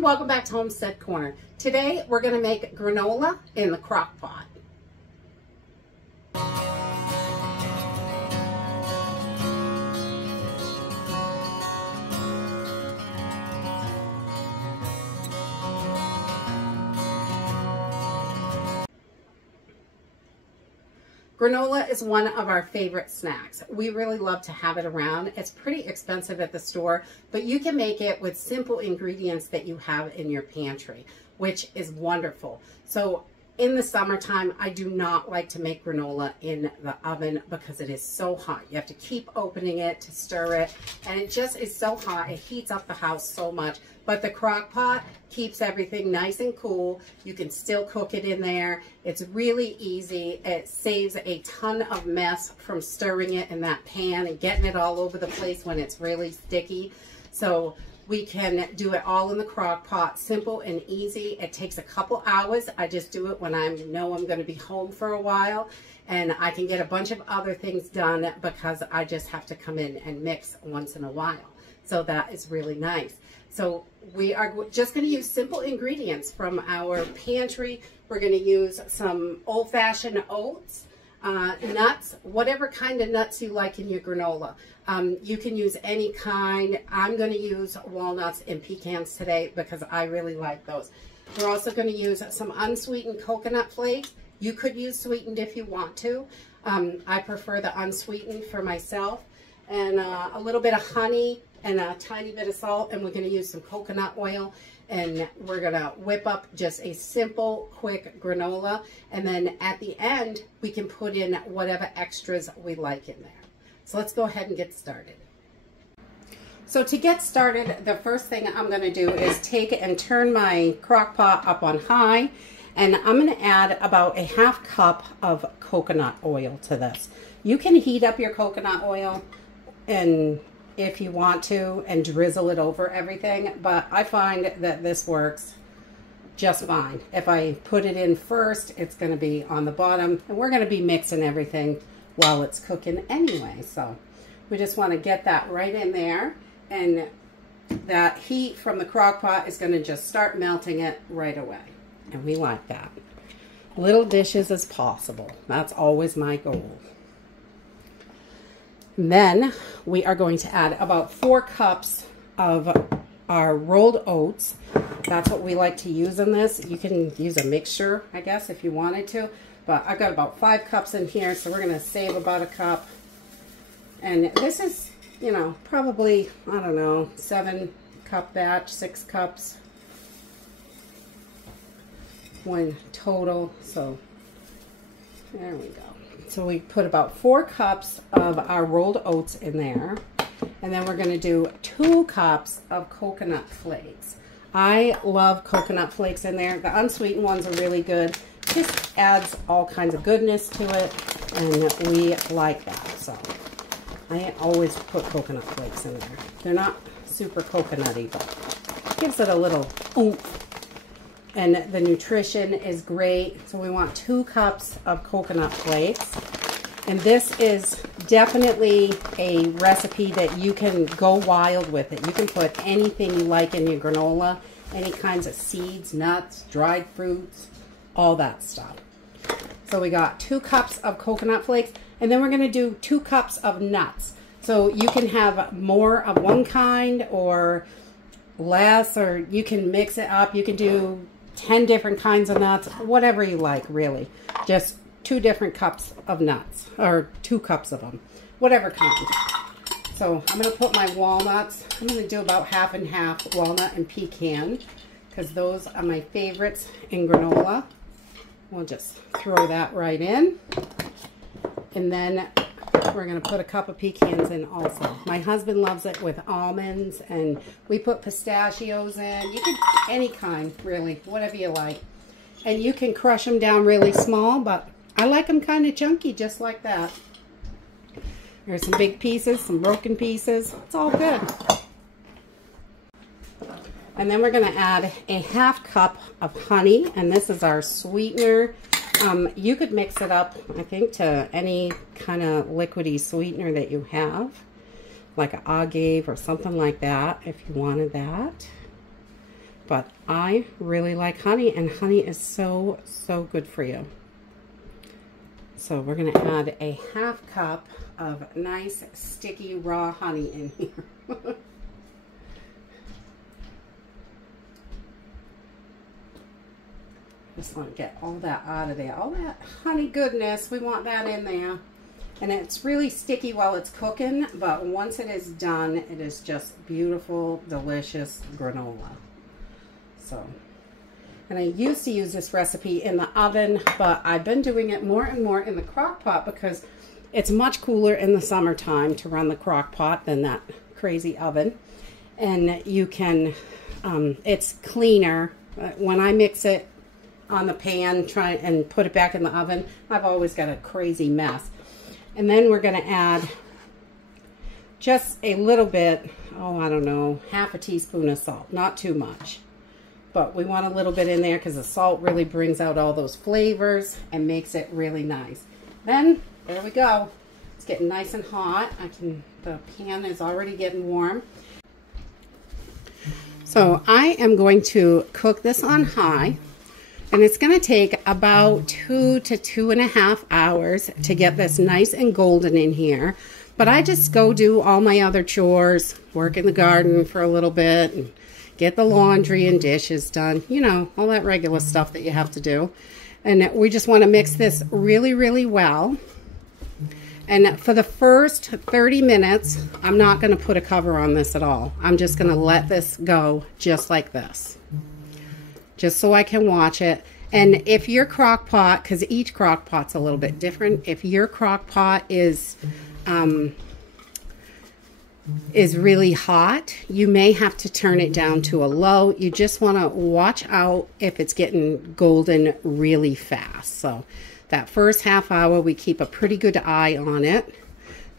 and welcome back to Homestead Corner. Today we're going to make granola in the crock pot. Granola is one of our favorite snacks. We really love to have it around. It's pretty expensive at the store, but you can make it with simple ingredients that you have in your pantry, which is wonderful. So in the summertime, I do not like to make granola in the oven because it is so hot. You have to keep opening it to stir it, and it just is so hot. It heats up the house so much. But the crock pot keeps everything nice and cool. You can still cook it in there. It's really easy. It saves a ton of mess from stirring it in that pan and getting it all over the place when it's really sticky. So we can do it all in the crock pot, simple and easy. It takes a couple hours. I just do it when I know I'm going to be home for a while, and I can get a bunch of other things done because I just have to come in and mix once in a while. So that is really nice. So we are just going to use simple ingredients from our pantry. We're going to use some old-fashioned oats, nuts, whatever kind of nuts you like in your granola. You can use any kind. I'm going to use walnuts and pecans today because I really like those. We're also going to use some unsweetened coconut flakes. You could use sweetened if you want to. I prefer the unsweetened for myself. And a little bit of honey and a tiny bit of salt, and we're going to use some coconut oil, and we're going to whip up just a simple, quick granola, and then at the end, we can put in whatever extras we like in there. So let's go ahead and get started. So to get started, the first thing I'm going to do is take and turn my crock pot up on high, and I'm going to add about a half cup of coconut oil to this. You can heat up your coconut oil and if you want to, and drizzle it over everything, but I find that this works just fine. If I put it in first, it's going to be on the bottom, and we're going to be mixing everything while it's cooking anyway. So we just want to get that right in there, and that heat from the crock pot is going to just start melting it right away, and we like that. Little dishes as possible. That's always my goal. Then we are going to add about 4 cups of our rolled oats. That's what we like to use in this. You can use a mixture, I guess, if you wanted to. But I've got about 5 cups in here, so we're going to save about a cup. And this is, you know, probably, I don't know, 7-cup batch, 6 cups. One total, so there we go. So we put about 4 cups of our rolled oats in there. And then we're going to do 2 cups of coconut flakes. I love coconut flakes in there. The unsweetened ones are really good. Just adds all kinds of goodness to it. And we like that. So I always put coconut flakes in there. They're not super coconutty, but it gives it a little oomph. And the nutrition is great. So we want 2 cups of coconut flakes. And this is definitely a recipe that you can go wild with it. You can put anything you like in your granola, any kinds of seeds, nuts, dried fruits, all that stuff. So we got 2 cups of coconut flakes, and then we're going to do 2 cups of nuts. So you can have more of one kind or less, or you can mix it up. You can do 10 different kinds of nuts, whatever you like, really. Just 2 different cups of nuts, or 2 cups of them, whatever kind. So I'm going to put my walnuts. I'm going to do about half and half walnut and pecan, because those are my favorites in granola. We'll just throw that right in. And then we're going to put a cup of pecans in also. My husband loves it with almonds, and we put pistachios in. You can, any kind, really, whatever you like. And you can crush them down really small, but I like them kind of chunky, just like that. There's some big pieces, some broken pieces. It's all good. And then we're going to add a half cup of honey, and this is our sweetener. You could mix it up, I think, to any kind of liquidy sweetener that you have, like an agave or something like that, if you wanted that. but I really like honey, and honey is so good for you. So we're going to add a half cup of nice sticky raw honey in here. Just want to get all that out of there. All that honey goodness, we want that in there. And it's really sticky while it's cooking, but once it is done, it is just beautiful, delicious granola. So, and I used to use this recipe in the oven, but I've been doing it more and more in the crock pot because it's much cooler in the summertime to run the crock pot than that crazy oven. And you can, it's cleaner. When I mix it on the pan, try and put it back in the oven, I've always got a crazy mess. And then we're going to add just a little bit, oh, I don't know, half a teaspoon of salt. Not too much. But we want a little bit in there because the salt really brings out all those flavors and makes it really nice. Then, there we go. It's getting nice and hot. The pan is already getting warm. So I am going to cook this on high. And it's going to take about 2 to 2.5 hours to get this nice and golden in here. But I just go do all my other chores, work in the garden for a little bit, and get the laundry and dishes done. You know, all that regular stuff that you have to do. And we just want to mix this really, really well. And for the first 30 minutes, I'm not going to put a cover on this at all. I'm just going to let this go just like this, just so I can watch it. And if your crock pot, because each crock pot's a little bit different, if your crock pot is really hot, you may have to turn it down to a low. You just want to watch out if it's getting golden really fast. So that first half hour, we keep a pretty good eye on it.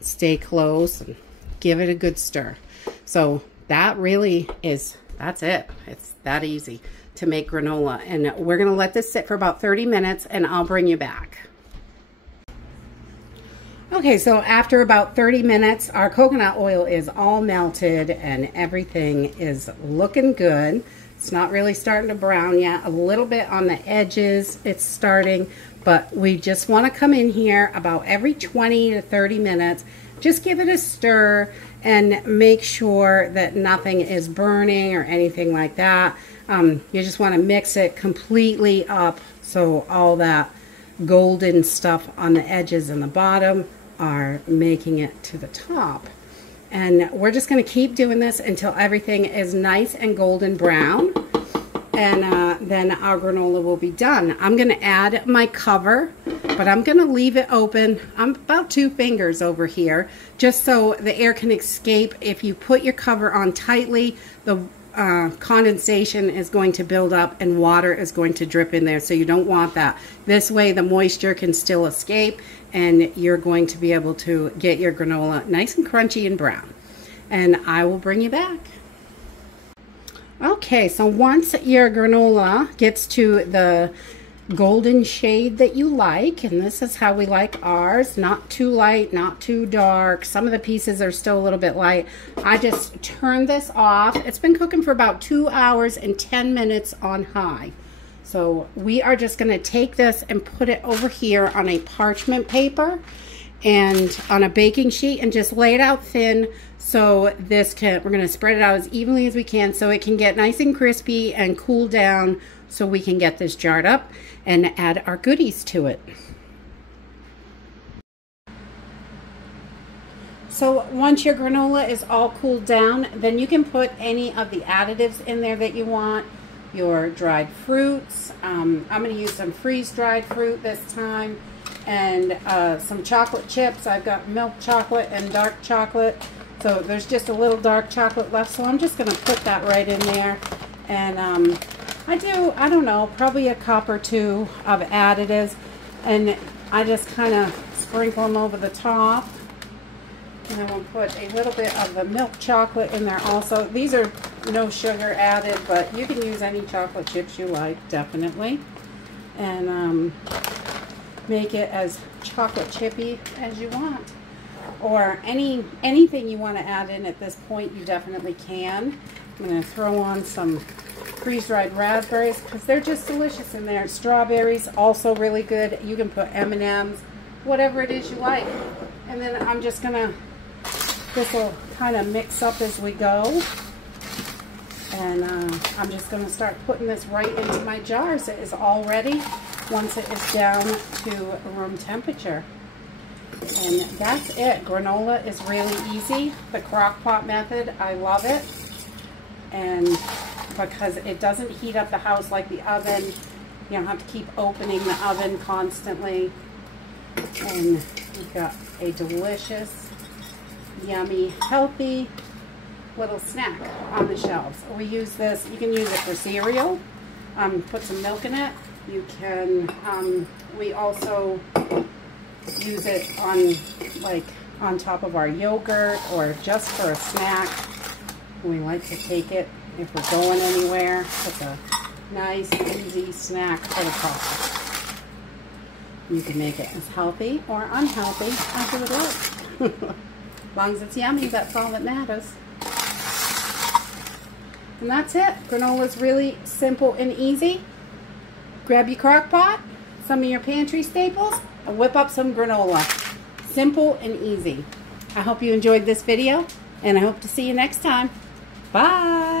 Stay close and give it a good stir. So that really is, that's it. It's that easy to make granola. And we're going to let this sit for about 30 minutes and I'll bring you back. Okay, so after about 30 minutes, our coconut oil is all melted and everything is looking good. It's not really starting to brown yet. A little bit on the edges, it's starting, but we just want to come in here about every 20 to 30 minutes. Just give it a stir and make sure that nothing is burning or anything like that. You just want to mix it completely up so all that golden stuff on the edges and the bottom are making it to the top. And we're just going to keep doing this until everything is nice and golden brown. And then our granola will be done. I'm going to add my cover, but I'm going to leave it open. I'm about 2 fingers over here, just so the air can escape. If you put your cover on tightly, the condensation is going to build up and water is going to drip in there, so you don't want that. This way the moisture can still escape and you're going to be able to get your granola nice and crunchy and brown. And I will bring you back. Okay, so once your granola gets to the golden shade that you like, and this is how we like ours, not too light, not too dark. Some of the pieces are still a little bit light. I just turned this off. It's been cooking for about 2 hours and 10 minutes on high. So we are just going to take this and put it over here on a parchment paper and on a baking sheet and just lay it out thin, so this can, we're going to spread it out as evenly as we can so it can get nice and crispy and cool down, so we can get this jarred up and add our goodies to it. So once your granola is all cooled down, then you can put any of the additives in there that you want. Your dried fruits. I'm going to use some freeze-dried fruit this time, and some chocolate chips. I've got milk chocolate and dark chocolate. So there's just a little dark chocolate left, so I'm just going to put that right in there. And I don't know, probably a cup or 2 of additives, and I just kind of sprinkle them over the top. And then we'll put a little bit of the milk chocolate in there also. These are no sugar added, but you can use any chocolate chips you like, definitely. And make it as chocolate chippy as you want. Or anything you want to add in at this point, you definitely can. I'm going to throw on some freeze-dried raspberries because they're just delicious in there. Strawberries, also really good. You can put M&Ms, whatever it is you like. And then I'm just gonna, this will kind of mix up as we go. And I'm just gonna start putting this right into my jars. It is all ready once it is down to room temperature. And that's it. Granola is really easy. The Crockpot method, I love it. And because it doesn't heat up the house like the oven, you don't have to keep opening the oven constantly. And we've got a delicious, yummy, healthy little snack on the shelves. We use this, you can use it for cereal, put some milk in it. You can, we also use it on, like, on top of our yogurt or just for a snack. We like to take it if we're going anywhere. It's a nice, easy snack for the coffee. You can make it as healthy or unhealthy as you would like. As long as it's yummy, that's all that matters. And that's it. Granola is really simple and easy. Grab your crock pot, some of your pantry staples, and whip up some granola. Simple and easy. I hope you enjoyed this video, and I hope to see you next time. Bye!